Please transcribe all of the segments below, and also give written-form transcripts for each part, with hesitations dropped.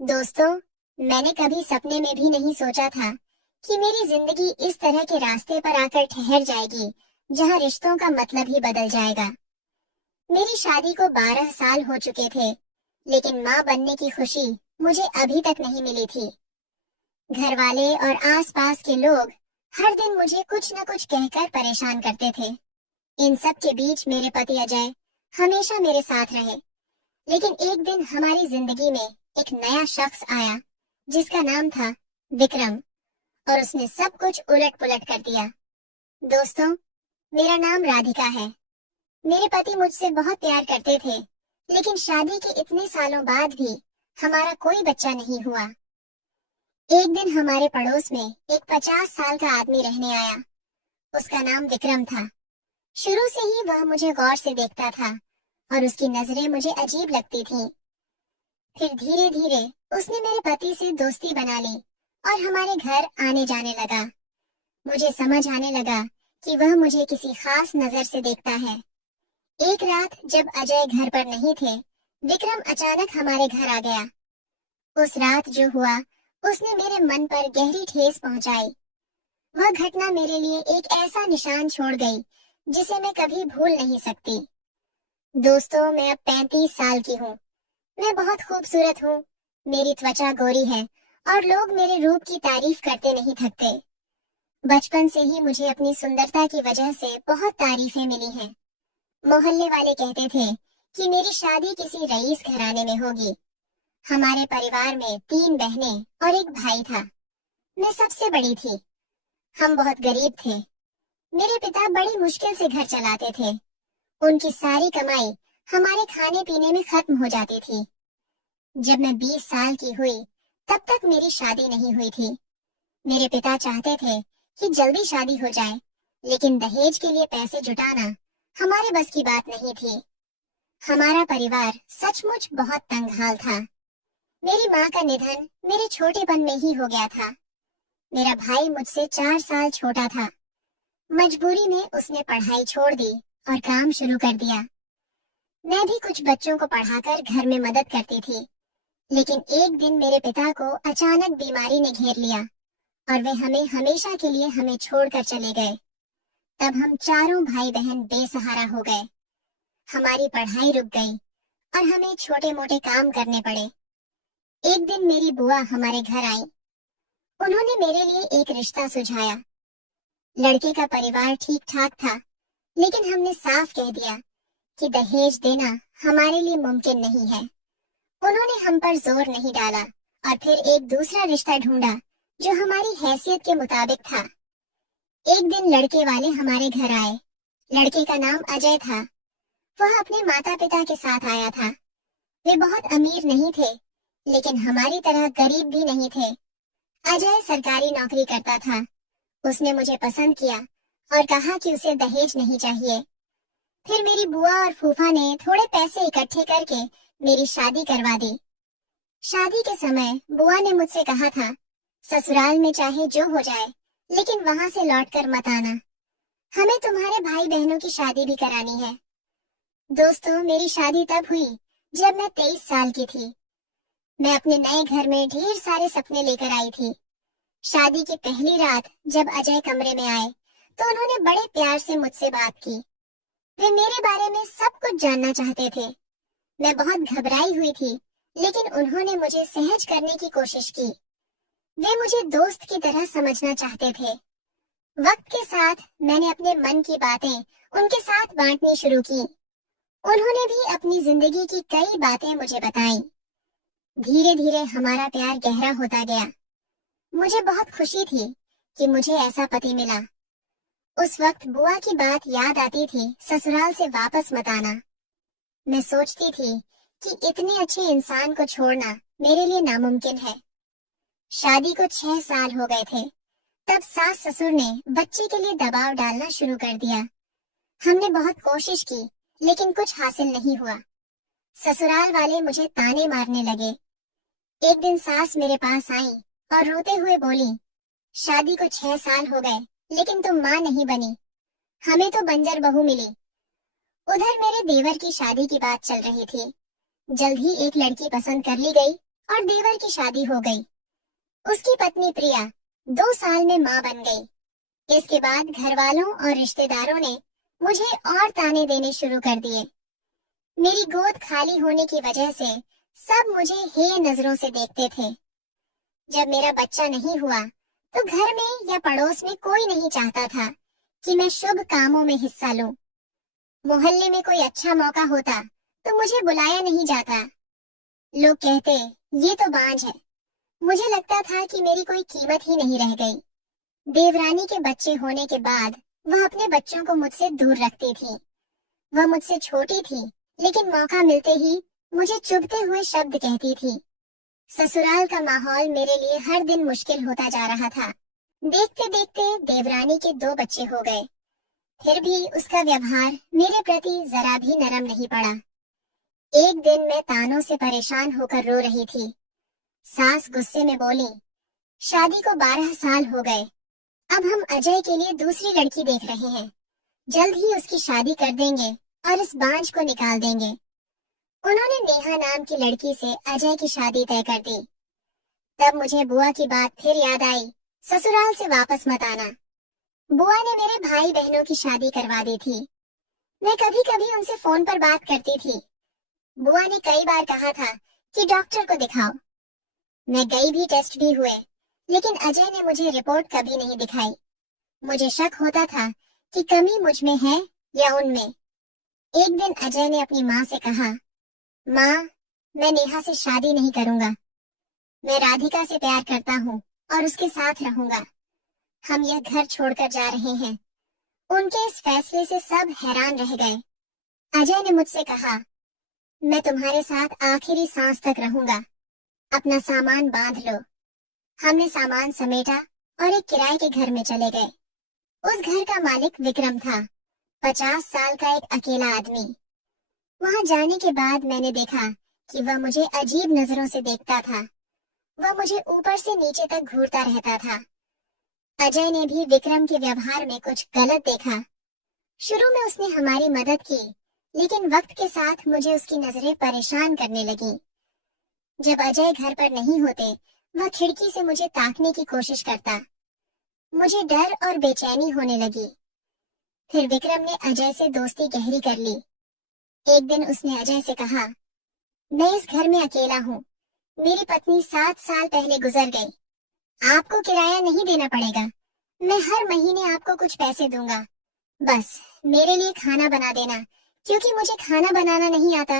दोस्तों, मैंने कभी सपने में भी नहीं सोचा था कि मेरी जिंदगी इस तरह के रास्ते पर आकर ठहर जाएगी जहां रिश्तों का मतलब ही बदल जाएगा। मेरी शादी को 12 साल हो चुके थे, लेकिन माँ बनने की खुशी मुझे अभी तक नहीं मिली थी। घर वाले और आसपास के लोग हर दिन मुझे कुछ न कुछ कहकर परेशान करते थे। इन सब के बीच मेरे पति अजय हमेशा मेरे साथ रहे। लेकिन एक दिन हमारी जिंदगी में एक नया शख्स आया जिसका नाम था विक्रम, और उसने सब कुछ उलट पुलट कर दिया। दोस्तों, मेरा नाम राधिका है। मेरे पति मुझसे बहुत प्यार करते थे, लेकिन शादी के इतने सालों बाद भी हमारा कोई बच्चा नहीं हुआ। एक दिन हमारे पड़ोस में एक 50 साल का आदमी रहने आया। उसका नाम विक्रम था। शुरू से ही वह मुझे गौर से देखता था और उसकी नजरें मुझे अजीब लगती थीं। फिर धीरे धीरे उसने मेरे पति से दोस्ती बना ली और हमारे घर आने जाने लगा। मुझे समझ आने लगा कि वह मुझे किसी खास नजर से देखता है। एक रात जब अजय घर पर नहीं थे, विक्रम अचानक हमारे घर आ गया। उस रात जो हुआ उसने मेरे मन पर गहरी ठेस पहुंचाई। वह घटना मेरे लिए एक ऐसा निशान छोड़ गई जिसे मैं कभी भूल नहीं सकती। दोस्तों, मैं अब 35 साल की हूँ। मैं बहुत खूबसूरत हूँ। मेरी त्वचा गोरी है और लोग मेरे रूप की तारीफ करते नहीं थकते। बचपन से ही मुझे अपनी सुंदरता की वजह से बहुत तारीफें मिली हैं। मोहल्ले वाले कहते थे कि मेरी शादी किसी रईस घराने में होगी। हमारे परिवार में 3 बहनें और एक भाई था। मैं सबसे बड़ी थी। हम बहुत गरीब थे। मेरे पिता बड़ी मुश्किल से घर चलाते थे। उनकी सारी कमाई हमारे खाने पीने में खत्म हो जाती थी। जब मैं 20 साल की हुई तब तक मेरी शादी नहीं हुई थी। मेरे पिता चाहते थे कि जल्दी शादी हो जाए, लेकिन दहेज के लिए पैसे जुटाना हमारे बस की बात नहीं थी। हमारा परिवार सचमुच बहुत तंगहाल था। मेरी माँ का निधन मेरे छोटेपन में ही हो गया था। मेरा भाई मुझसे 4 साल छोटा था। मजबूरी में उसने पढ़ाई छोड़ दी और काम शुरू कर दिया। मैं भी कुछ बच्चों को पढ़ाकर घर में मदद करती थी, लेकिन एक दिन मेरे पिता को अचानक बीमारी ने घेर लिया और वे हमेशा के लिए हमें छोड़कर चले गए। तब हम चारों भाई बहन बेसहारा हो गए। हमारी पढ़ाई रुक गई और हमें छोटे मोटे काम करने पड़े। एक दिन मेरी बुआ हमारे घर आई। उन्होंने मेरे लिए एक रिश्ता सुझाया। लड़के का परिवार ठीक ठाक था, लेकिन हमने साफ कह दिया कि दहेज देना हमारे लिए मुमकिन नहीं है। उन्होंने हम पर जोर नहीं डाला और फिर एक दूसरा रिश्ता ढूंढा जो हमारी हैसियत के मुताबिक था। एक दिन लड़के वाले हमारे घर आए। लड़के का नाम अजय था। वह अपने माता पिता के साथ आया था। वे बहुत अमीर नहीं थे, लेकिन हमारी तरह गरीब भी नहीं थे। अजय सरकारी नौकरी करता था। उसने मुझे पसंद किया और कहा कि उसे दहेज नहीं चाहिए। फिर मेरी बुआ और फूफा ने थोड़े पैसे इकट्ठे करके मेरी शादी करवा दी। शादी के समय बुआ ने मुझसे कहा था, ससुराल में चाहे जो हो जाए, लेकिन वहां से लौटकर मत आना। हमें तुम्हारे भाई बहनों की शादी भी करानी है। दोस्तों, मेरी शादी तब हुई जब मैं 23 साल की थी। मैं अपने नए घर में ढेर सारे सपने लेकर आई थी। शादी की पहली रात जब अजय कमरे में आए तो उन्होंने बड़े प्यार से मुझसे बात की। वे मेरे बारे में सब कुछ जानना चाहते थे। मैं बहुत घबराई हुई थी, लेकिन उन्होंने मुझे सहज करने की कोशिश की। वे मुझे दोस्त की तरह समझना चाहते थे। वक्त के साथ मैंने अपने मन की बातें उनके साथ बांटनी शुरू की। उन्होंने भी अपनी जिंदगी की कई बातें मुझे बताईं। धीरे धीरे हमारा प्यार गहरा होता गया। मुझे बहुत खुशी थी कि मुझे ऐसा पति मिला। उस वक्त बुआ की बात याद आती थी, ससुराल से वापस मत आना। मैं सोचती थी कि इतने अच्छे इंसान को छोड़ना मेरे लिए नामुमकिन है। शादी को 6 साल हो गए थे। तब सास ससुर ने बच्चे के लिए दबाव डालना शुरू कर दिया। हमने बहुत कोशिश की, लेकिन कुछ हासिल नहीं हुआ। ससुराल वाले मुझे ताने मारने लगे। एक दिन सास मेरे पास आई और रोते हुए बोली, शादी को 6 साल हो गए, लेकिन तुम माँ नहीं बनी। हमें तो बंजर बहू मिली। उधर मेरे देवर की शादी की बात चल रही थी। जल्द ही एक लड़की पसंद कर ली गई और देवर की शादी हो गई। उसकी पत्नी प्रिया 2 साल में माँ बन गई। इसके बाद घर वालों और रिश्तेदारों ने मुझे और ताने देने शुरू कर दिए। मेरी गोद खाली होने की वजह से सब मुझे हेय नजरों से देखते थे। जब मेरा बच्चा नहीं हुआ तो घर में या पड़ोस में कोई नहीं चाहता था कि मैं शुभ कामों में हिस्सा लूं। मोहल्ले में कोई अच्छा मौका होता तो मुझे बुलाया नहीं जाता। लोग कहते ये तो बांझ है। मुझे लगता था कि मेरी कोई कीमत ही नहीं रह गई। देवरानी के बच्चे होने के बाद वह अपने बच्चों को मुझसे दूर रखती थी। वह मुझसे छोटी थी, लेकिन मौका मिलते ही मुझे चुभते हुए शब्द कहती थी। ससुराल का माहौल मेरे लिए हर दिन मुश्किल होता जा रहा था। देखते देखते देवरानी के 2 बच्चे हो गए, फिर भी उसका व्यवहार मेरे प्रति जरा भी नरम नहीं पड़ा। एक दिन मैं तानों से परेशान होकर रो रही थी। सास गुस्से में बोली, शादी को 12 साल हो गए, अब हम अजय के लिए दूसरी लड़की देख रहे हैं। जल्द ही उसकी शादी कर देंगे और इस बांझ को निकाल देंगे। उन्होंने नेहा नाम की लड़की से अजय की शादी तय कर दी। तब मुझे बुआ की बात फिर याद आई, ससुराल से वापस मत आना। बुआ ने मेरे भाई बहनों की शादी करवा दी थी। मैं कभी कभी उनसे फोन पर बात करती थी। बुआ ने कई बार कहा था कि डॉक्टर को दिखाओ। मैं गई भी, टेस्ट भी हुए, लेकिन अजय ने मुझे रिपोर्ट कभी नहीं दिखाई। मुझे शक होता था कि कमी मुझ में है या उनमें। एक दिन अजय ने अपनी माँ से कहा, माँ, मैं नेहा से शादी नहीं करूंगा। मैं राधिका से प्यार करता हूँ और उसके साथ रहूंगा। हम यह घर छोड़कर जा रहे हैं। उनके इस फैसले से सब हैरान रह गए। अजय ने मुझसे कहा, मैं तुम्हारे साथ आखिरी सांस तक रहूंगा। अपना सामान बांध लो। हमने सामान समेटा और एक किराए के घर में चले गए। उस घर का मालिक विक्रम था, 50 साल का एक अकेला आदमी। वहां जाने के बाद मैंने देखा कि वह मुझे अजीब नजरों से देखता था। वह मुझे ऊपर से नीचे तक घूरता रहता था। अजय ने भी विक्रम के व्यवहार में कुछ गलत देखा। शुरू में उसने हमारी मदद की, लेकिन वक्त के साथ मुझे उसकी नजरें परेशान करने लगी। जब अजय घर पर नहीं होते, वह खिड़की से मुझे ताकने की कोशिश करता। मुझे डर और बेचैनी होने लगी। फिर विक्रम ने अजय से दोस्ती गहरी कर ली। एक दिन उसने अजय से कहा, मैं इस घर में अकेला हूँ। मेरी पत्नी 7 साल पहले गुजर गई। आपको किराया नहीं देना पड़ेगा। मैं हर महीने आपको कुछ पैसे दूंगा। बस मेरे लिए खाना बना देना, क्योंकि मुझे खाना बनाना नहीं आता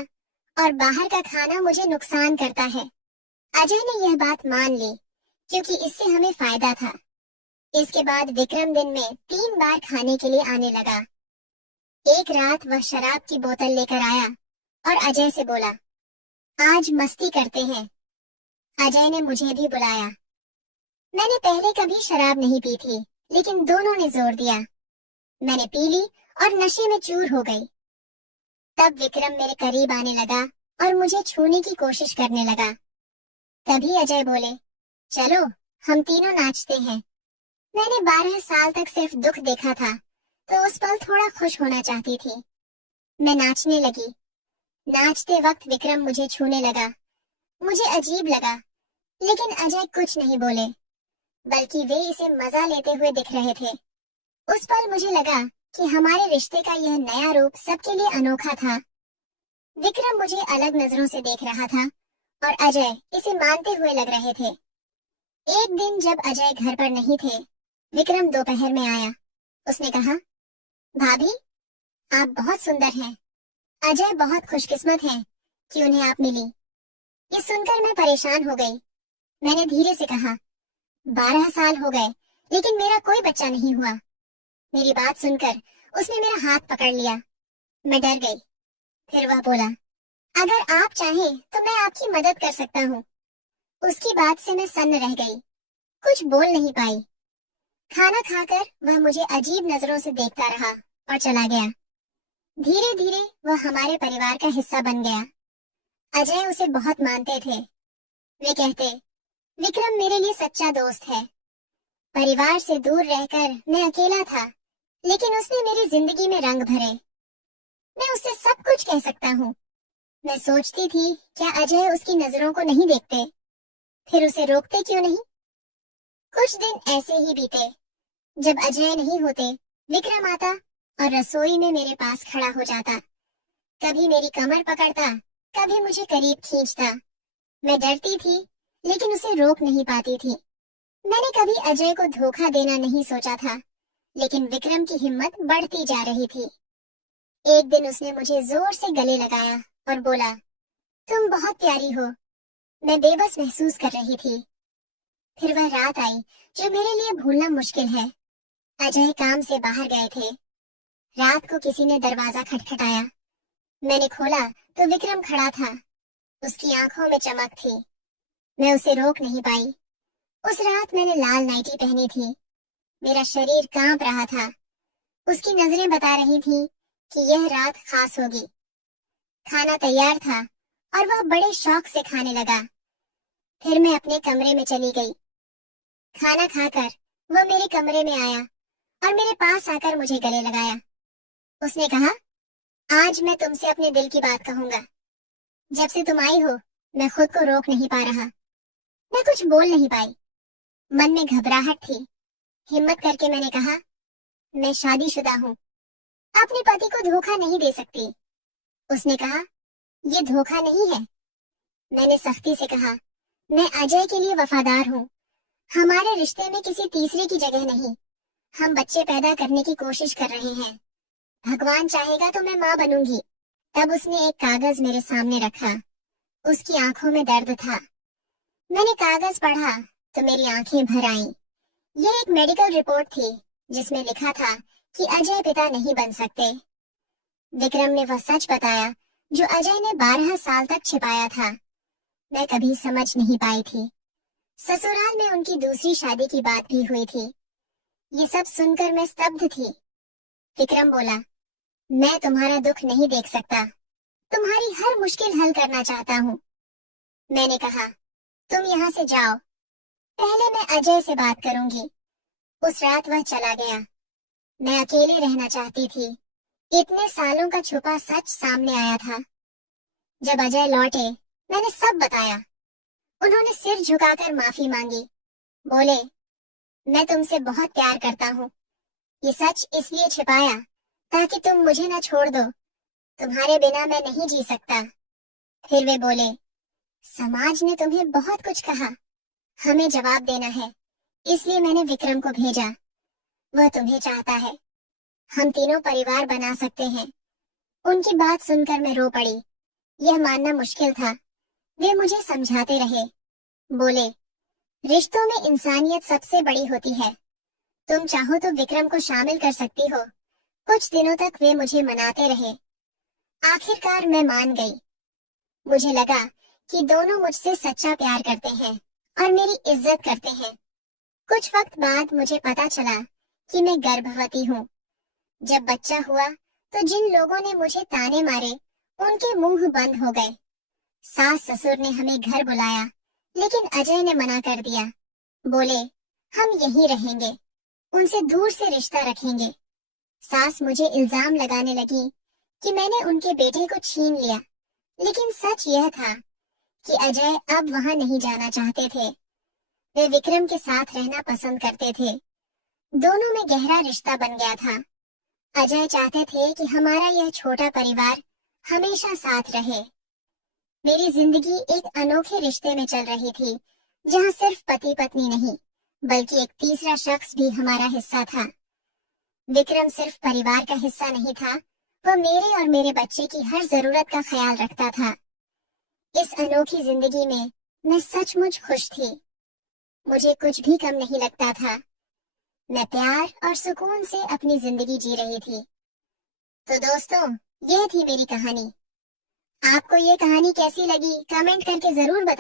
और बाहर का खाना मुझे नुकसान करता है। अजय ने यह बात मान ली, क्योंकि इससे हमें फायदा था। इसके बाद विक्रम दिन में 3 बार खाने के लिए आने लगा। एक रात वह शराब की बोतल लेकर आया और अजय से बोला, आज मस्ती करते हैं। अजय ने मुझे भी बुलाया। मैंने पहले कभी शराब नहीं पी थी, लेकिन दोनों ने जोर दिया। मैंने पी ली और नशे में चूर हो गई। तब विक्रम मेरे करीब आने लगा और मुझे छूने की कोशिश करने लगा। तभी अजय बोले, चलो हम तीनों नाचते हैं। मैंने 12 साल तक सिर्फ दुख देखा था, तो उस पल थोड़ा खुश होना चाहती थी। मैं नाचने लगी। नाचते वक्त विक्रम मुझे छूने लगा। मुझे अजीब लगा, लेकिन अजय कुछ नहीं बोले, बल्कि वे इसे मजा लेते हुए दिख रहे थे। उस पल मुझे लगा कि हमारे रिश्ते का यह नया रूप सबके लिए अनोखा था। विक्रम मुझे अलग नजरों से देख रहा था और अजय इसे मानते हुए लग रहे थे। एक दिन जब अजय घर पर नहीं थे, विक्रम दोपहर में आया। उसने कहा, भाभी, आप बहुत सुंदर हैं। अजय बहुत खुशकिस्मत हैं कि उन्हें आप मिली। ये सुनकर मैं परेशान हो गई। मैंने धीरे से कहा, 12 साल हो गए, लेकिन मेरा कोई बच्चा नहीं हुआ। मेरी बात सुनकर उसने मेरा हाथ पकड़ लिया। मैं डर गई। फिर वह बोला, अगर आप चाहें तो मैं आपकी मदद कर सकता हूँ। उसकी बात से मैं सन्न रह गई, कुछ बोल नहीं पाई। खाना खाकर वह मुझे अजीब नजरों से देखता रहा और चला गया। धीरे धीरे वह हमारे परिवार का हिस्सा बन गया। अजय उसे बहुत मानते थे। वे कहते, विक्रम मेरे लिए सच्चा दोस्त है। परिवार से दूर रहकर मैं अकेला था, लेकिन उसने मेरी जिंदगी में रंग भरे। मैं उससे सब कुछ कह सकता हूँ। मैं सोचती थी, क्या अजय उसकी नजरों को नहीं देखते? फिर उसे रोकते क्यों नहीं? कुछ दिन ऐसे ही बीते। जब अजय नहीं होते, विक्रम आता और रसोई में मेरे पास खड़ा हो जाता। कभी मेरी कमर पकड़ता, कभी मुझे करीब खींचता। मैं डरती थी, लेकिन उसे रोक नहीं पाती थी। मैंने कभी अजय को धोखा देना नहीं सोचा था, लेकिन विक्रम की हिम्मत बढ़ती जा रही थी। एक दिन उसने मुझे जोर से गले लगाया और बोला, तुम बहुत प्यारी हो। मैं बेबस महसूस कर रही थी। फिर वह रात आई जो मेरे लिए भूलना मुश्किल है। अजय काम से बाहर गए थे। रात को किसी ने दरवाजा खटखटाया। मैंने खोला तो विक्रम खड़ा था। उसकी आंखों में चमक थी। मैं उसे रोक नहीं पाई। उस रात मैंने लाल नाइटी पहनी थी। मेरा शरीर कांप रहा था। उसकी नजरें बता रही थी कि यह रात खास होगी। खाना तैयार था और वह बड़े शौक से खाने लगा। फिर मैं अपने कमरे में चली गई। खाना खाकर वह मेरे कमरे में आया और मेरे पास आकर मुझे गले लगाया। उसने कहा, आज मैं तुमसे अपने दिल की बात कहूंगा। जब से तुम आई हो, मैं खुद को रोक नहीं पा रहा। मैं कुछ बोल नहीं पाई। मन में घबराहट थी। हिम्मत करके मैंने कहा, मैं शादीशुदा हूँ, अपने पति को धोखा नहीं दे सकती। उसने कहा, ये धोखा नहीं है। मैंने सख्ती से कहा, मैं अजय के लिए वफादार हूँ। हमारे रिश्ते में किसी तीसरे की जगह नहीं। हम बच्चे पैदा करने की कोशिश कर रहे हैं। भगवान चाहेगा तो मैं माँ बनूंगी। तब उसने एक कागज मेरे सामने रखा। उसकी आंखों में दर्द था। मैंने कागज पढ़ा तो मेरी आंखें भर आईं। यह एक मेडिकल रिपोर्ट थी जिसमें लिखा था कि अजय पिता नहीं बन सकते। विक्रम ने वह सच बताया जो अजय ने 12 साल तक छिपाया था। मैं कभी समझ नहीं पाई थी। ससुराल में उनकी दूसरी शादी की बात भी हुई थी। ये सब सुनकर मैं स्तब्ध थी। विक्रम बोला, मैं तुम्हारा दुख नहीं देख सकता। तुम्हारी हर मुश्किल हल करना चाहता हूँ। मैंने कहा, तुम यहाँ से जाओ। पहले मैं अजय से बात करूंगी। उस रात वह चला गया। मैं अकेले रहना चाहती थी। इतने सालों का छुपा सच सामने आया था। जब अजय लौटे, मैंने सब बताया। उन्होंने सिर झुकाकर माफी मांगी। बोले, मैं तुमसे बहुत प्यार करता हूँ। ये सच इसलिए छिपाया ताकि तुम मुझे न छोड़ दो। तुम्हारे बिना मैं नहीं जी सकता। फिर वे बोले, समाज ने तुम्हें बहुत कुछ कहा, हमें जवाब देना है, इसलिए मैंने विक्रम को भेजा। वह तुम्हें चाहता है। हम तीनों परिवार बना सकते हैं। उनकी बात सुनकर मैं रो पड़ी। यह मानना मुश्किल था। वे मुझे समझाते रहे। बोले, रिश्तों में इंसानियत सबसे बड़ी होती है। तुम चाहो तो विक्रम को शामिल कर सकती हो। कुछ दिनों तक वे मुझे मनाते रहे। आखिरकार मैं मान गई। मुझे लगा कि दोनों मुझसे सच्चा प्यार करते हैं और मेरी इज्जत करते हैं। कुछ वक्त बाद मुझे पता चला कि मैं गर्भवती हूँ। जब बच्चा हुआ तो जिन लोगों ने मुझे ताने मारे, उनके मुंह बंद हो गए। सास ससुर ने हमें घर बुलाया, लेकिन अजय ने मना कर दिया। बोले, हम यहीं रहेंगे, उनसे दूर से रिश्ता रखेंगे। सास मुझे इल्जाम लगाने लगी कि मैंने उनके बेटे को छीन लिया, लेकिन सच यह था कि अजय अब वहां नहीं जाना चाहते थे। वे विक्रम के साथ रहना पसंद करते थे। दोनों में गहरा रिश्ता बन गया था। अजय चाहते थे कि हमारा यह छोटा परिवार हमेशा साथ रहे। मेरी जिंदगी एक अनोखे रिश्ते में चल रही थी, जहां सिर्फ पति पत्नी नहीं, बल्कि एक तीसरा शख्स भी हमारा हिस्सा था। विक्रम सिर्फ परिवार का हिस्सा नहीं था, वह मेरे और मेरे बच्चे की हर जरूरत का ख्याल रखता था। इस अनोखी जिंदगी में मैं सचमुच खुश थी। मुझे कुछ भी कम नहीं लगता था। मैं प्यार और सुकून से अपनी जिंदगी जी रही थी। तो दोस्तों, यह थी मेरी कहानी। आपको ये कहानी कैसी लगी, कमेंट करके जरूर बताएं।